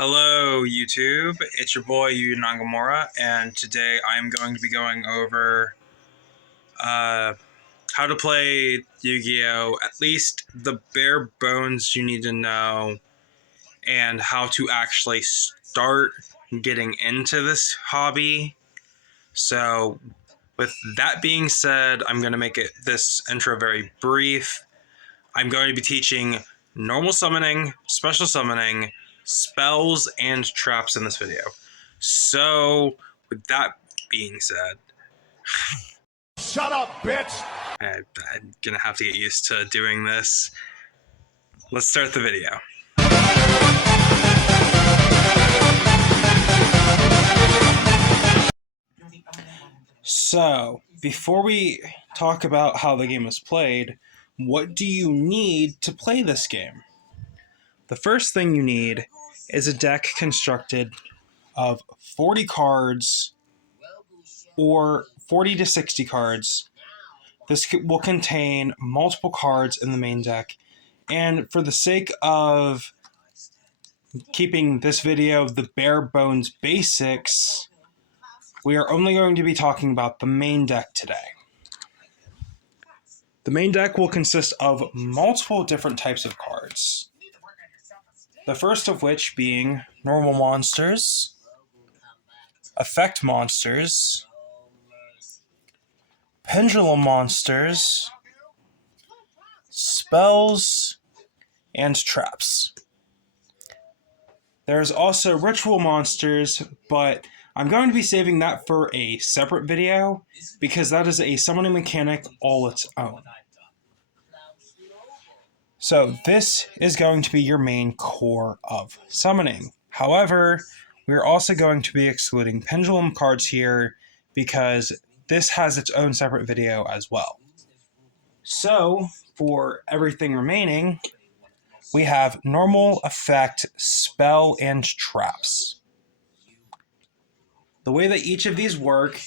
Hello, YouTube. It's your boy Yu and today I am going to be going over how to play Yu-Gi-Oh! At least the bare bones you need to know, and how to actually start getting into this hobby. So, with that being said, I'm going to make this intro very brief. I'm going to be teaching normal summoning, special summoning, spells, and traps in this video. So, with that being said, shut up, bitch! I'm gonna have to get used to doing this. Let's start the video. So, before we talk about how the game is played, what do you need to play this game? The first thing you need is a deck constructed of 40 cards or 40 to 60 cards. This will contain multiple cards in the main deck, and for the sake of keeping this video the bare bones basics, we are only going to be talking about the main deck today. The main deck will consist of multiple different types of cards. The first of which being normal monsters, effect monsters, pendulum monsters, spells, and traps. There's also ritual monsters, but I'm going to be saving that for a separate video because that is a summoning mechanic all its own. So this is going to be your main core of summoning. However, we're also going to be excluding pendulum cards here because this has its own separate video as well. So for everything remaining, we have normal, effect, spell, and traps. The way that each of these work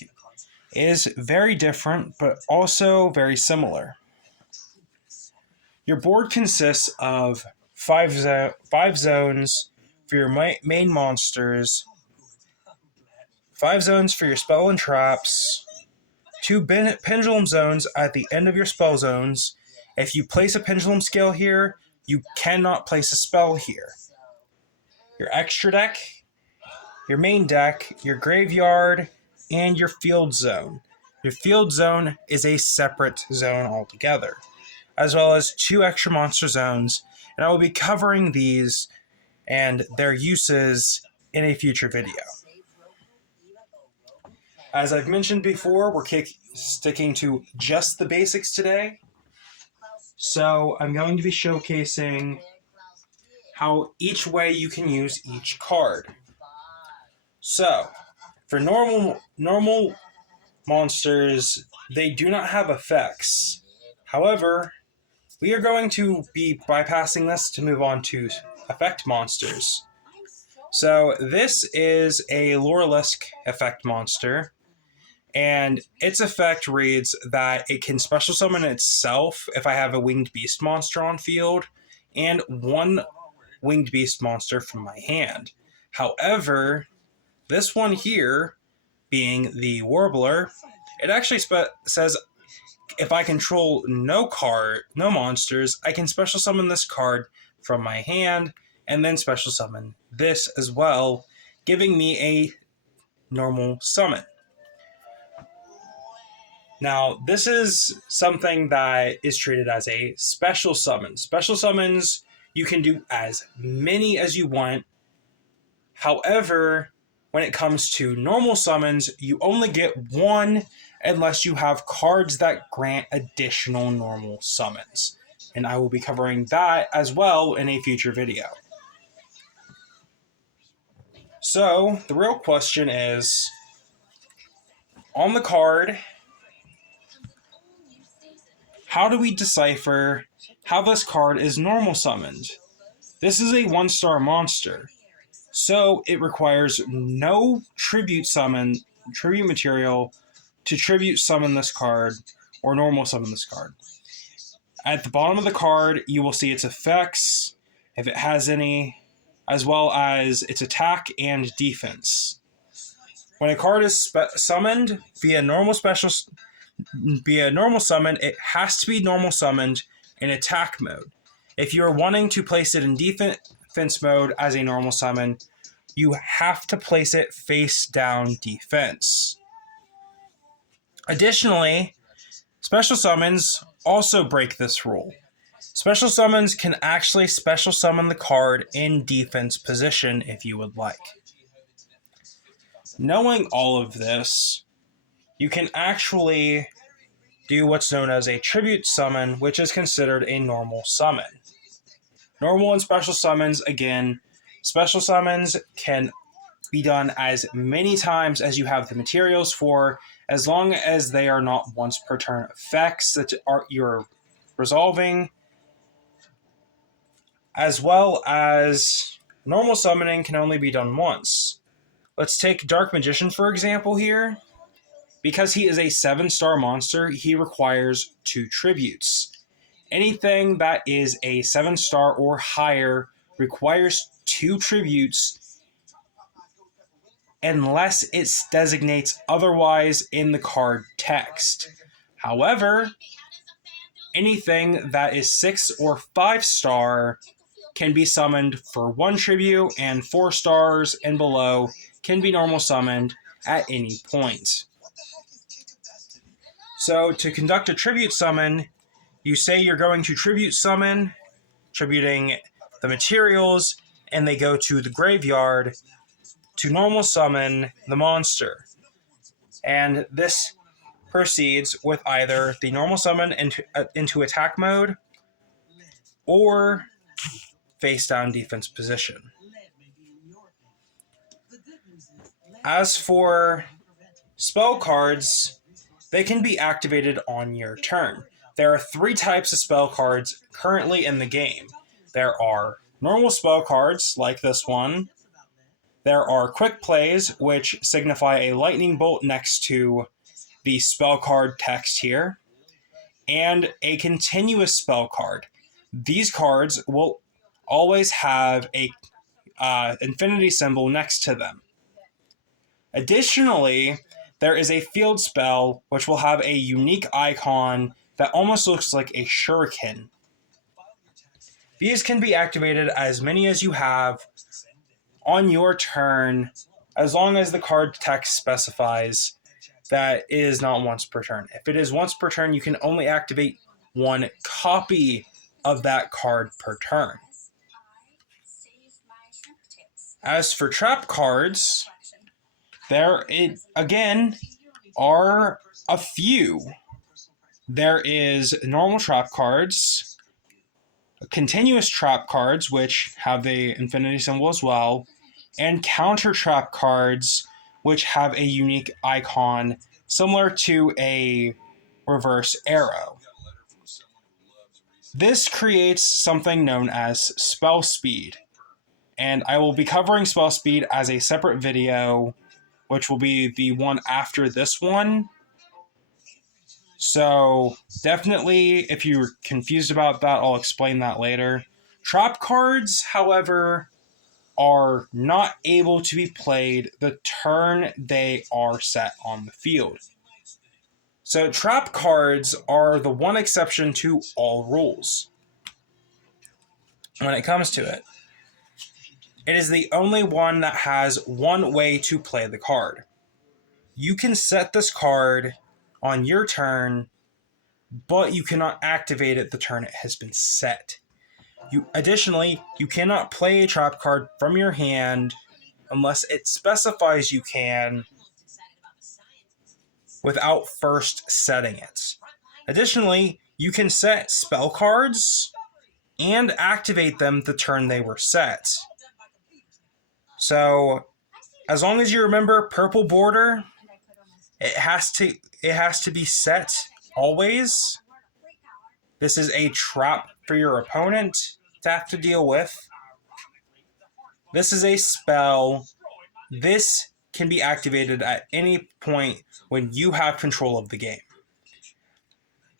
is very different, but also very similar. Your board consists of five zones for your main monsters, 5 zones for your spell and traps, 2 pendulum zones at the end of your spell zones. If you place a pendulum scale here, you cannot place a spell here. Your extra deck, your main deck, your graveyard, and your field zone. Your field zone is a separate zone altogether, as well as 2 extra monster zones, and I will be covering these and their uses in a future video. As I've mentioned before, we're sticking to just the basics today, so I'm going to be showcasing how each way you can use each card. So, for normal monsters, they do not have effects. However, we are going to be bypassing this to move on to effect monsters. So this is a Lorelisk effect monster, and its effect reads that it can special summon itself if I have a winged beast monster on field, and 1 winged beast monster from my hand. However, this one here, being the Warbler, it actually says if I control no monsters, I can special summon this card from my hand and then special summon this as well, giving me a normal summon. Now, this is something that is treated as a special summon. Special summons, you can do as many as you want. However, when it comes to normal summons, you only get 1 unless you have cards that grant additional normal summons. And I will be covering that as well in a future video. So, the real question is, on the card, how do we decipher how this card is normal summoned? This is a 1-star monster, so it requires no tribute material to tribute summon this card or normal summon this card. At the bottom of the card, you will see its effects, if it has any, as well as its attack and defense. When a card is summoned via normal summon, it has to be normal summoned in attack mode. If you're wanting to place it in defense mode as a normal summon, you have to place it face down defense. Additionally, special summons also break this rule. Special summons can actually special summon the card in defense position if you would like. Knowing all of this, you can actually do what's known as a tribute summon, which is considered a normal summon. Normal and special summons, again, special summons can be done as many times as you have the materials for, as long as they are not once per turn effects that you're resolving, as well as normal summoning can only be done once. Let's take Dark Magician for example here. Because he is a 7-star monster, he requires 2 tributes. Anything that is a 7-star or higher requires 2 tributes unless it designates otherwise in the card text. However, anything that is 6 or 5-star can be summoned for 1 tribute, and 4 stars and below can be normal summoned at any point. So to conduct a tribute summon, you say you're going to tribute summon, tributing the materials, and they go to the graveyard to normal summon the monster. And this proceeds with either the normal summon into attack mode or face down defense position. As for spell cards, they can be activated on your turn. There are 3 types of spell cards currently in the game. There are normal spell cards, like this one. There are quick plays, which signify a lightning bolt next to the spell card text here, and a continuous spell card. These cards will always have a infinity symbol next to them. Additionally, there is a field spell which will have a unique icon that almost looks like a shuriken. These can be activated as many as you have on your turn, as long as the card text specifies that it is not once per turn. If it is once per turn, you can only activate 1 copy of that card per turn. As for trap cards, there again are a few. There is normal trap cards, continuous trap cards, which have the infinity symbol as well, and counter trap cards, which have a unique icon similar to a reverse arrow. This creates something known as spell speed, and I will be covering spell speed as a separate video, which will be the one after this one. So definitely, if you're confused about that, I'll explain that later. Trap cards, however, are not able to be played the turn they are set on the field. So trap cards are the one exception to all rules when it comes to it. It is the only one that has one way to play the card. You can set this card on your turn, but you cannot activate it the turn it has been set. Additionally, you cannot play a trap card from your hand unless it specifies you can without first setting it. Additionally, you can set spell cards and activate them the turn they were set. So, as long as you remember purple border, it has to be set always. This is a trap for your opponent to have to deal with. This is a spell. This can be activated at any point when you have control of the game.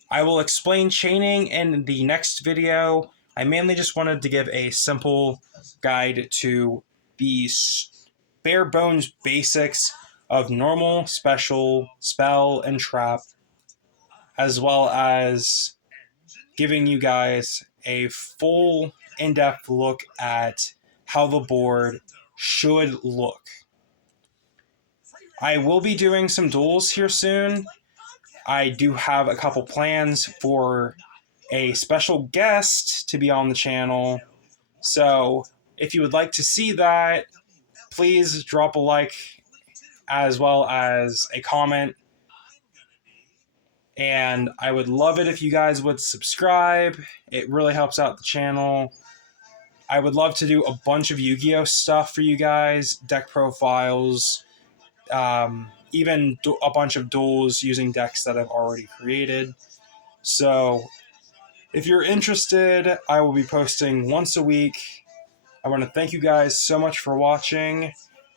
I will explain chaining in the next video, I mainly just wanted to give a simple guide to the bare bones basics of normal, special, spell, and trap, as well as giving you guys a full in-depth look at how the board should look. I will be doing some duels here soon. I do have a couple plans for a special guest to be on the channel. So if you would like to see that, please drop a like as well as a comment. And I would love it if you guys would subscribe. It really helps out the channel. I would love to do a bunch of Yu-Gi-Oh stuff for you guys, deck profiles, even a bunch of duels using decks that I've already created. So if you're interested, I will be posting once a week. I want to thank you guys so much for watching,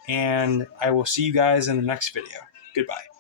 and I will see you guys in the next video. Goodbye.